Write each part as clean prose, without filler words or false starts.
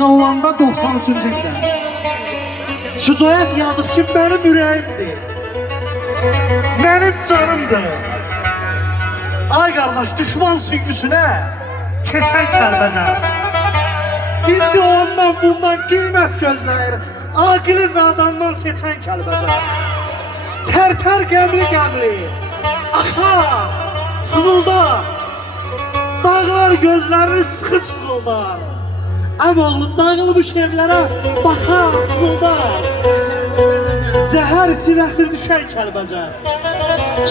Uşaqal olanda 93-cü ildə Şücaət yazıb ki, mənim ürəyimdir, mənim canımdır. Ay qardaş, düşman süngüsünə keçən Kəlbəcər. İndi ondan bundan qiymət gözləyir, aqili nadandan seçən Kəlbəcər. Tər-tər qəmli-qəmli, axa, sızıldar, dağlar gözlərini sıxıb sızıldar. Əmoğlum dağılmış evlərə baxar, sızıldar. Zəhər için əsir düşən Kəlbəcər.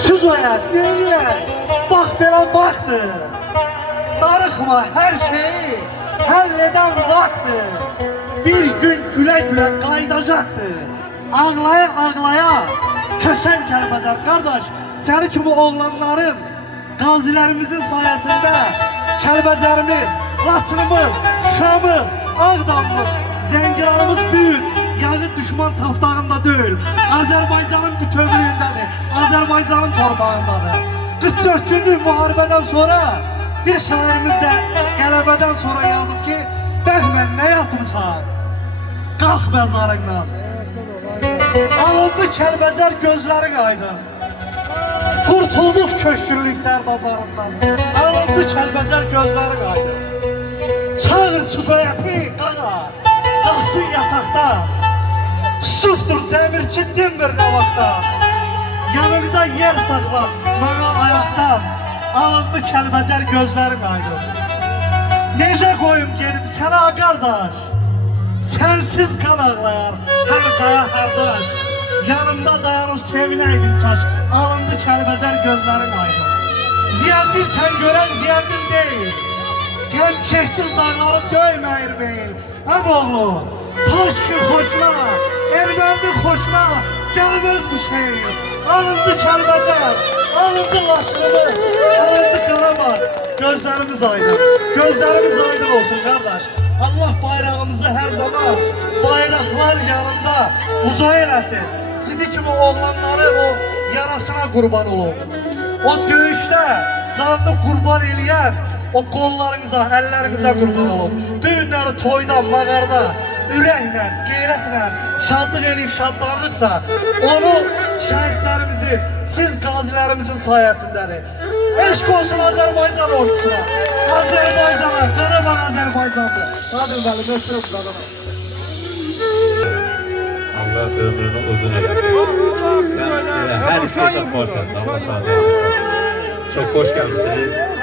Şücaət, neyləyək? Bax belə baxdır. Darıxma, hər şeyi həll edən vaxtdır. Bir gün gülə-gülə qaydacaqdır. Ağlaya-ağlaya köçən Kəlbəcər. Qardaş, səni kimi oğlanların, qazilərimizin sayəsində Kəlbəcərimiz, Laçınımız, Şuşamız, Ağdamımız, Zəngilanımız büyük. Yani düşman taftağında değil, Azerbaycan'ın bütövlüğündedir, Azerbaycan'ın torpağındadır. 44 günlük muharebeden sonra bir şairimizde qələbədən sonra yazıb ki, Bəhmən nə yatmışsan? Qalx məzarından. Alındı Kəlbəcər gözləri qaydın. Qurtulduq köşkünlüklər bazarından. Alındı Kəlbəcər gözləri qaydın. Çağır Şücaəti qağa, qalxsın yataqdan. Suftur demirçi dinmir ne vakta. Yanımda yer sakla bana ayaktan. Alındı Kəlbəcər gözlerim aydın. Necə koyum gelip sana kardeş? Sensiz kan ağlayar her kaya kardeş. Yanımda dayanıp sevineydin kaş. Alındı Kəlbəcər gözlerim aydın. Ziyendin sen gören ziyendin değil. Gemçeksiz dağları döymeyir beyil. Əmoğlu, Taşkın hoşuna, Ermənin hoşuna gəlməz bu şey. Alındı Kəlbəcər, alındı Laçınımız, alındı Qarabağ. Gözlərimiz aydın, gözlərimiz aydın olsun qardaş. Allah bayrağımızı hər zaman bayraqlar yanında uca eləsin. Sizi kimi oğlanları o yarasına qurban olun. O döyüşdə canını qurban eləyən o qollarınıza, əllərinizə qurban olun. Düğünləri toyda, mağarda, ürəklə, qeyrətlə, şadlıq eləyib şadlarlıqsa, onu şəhidlərimizin, siz qazilərimizin sayəsindədir. Eşq olsun Azərbaycan ordusuna, Azərbaycana, Qarabağ Azərbaycandır. Nadir bəli, götürüb qadına. Allah ömrünü uzun eləsin. Hər istəyət varsan, Allah sağ olun. Çok hoş gelmişsiniz.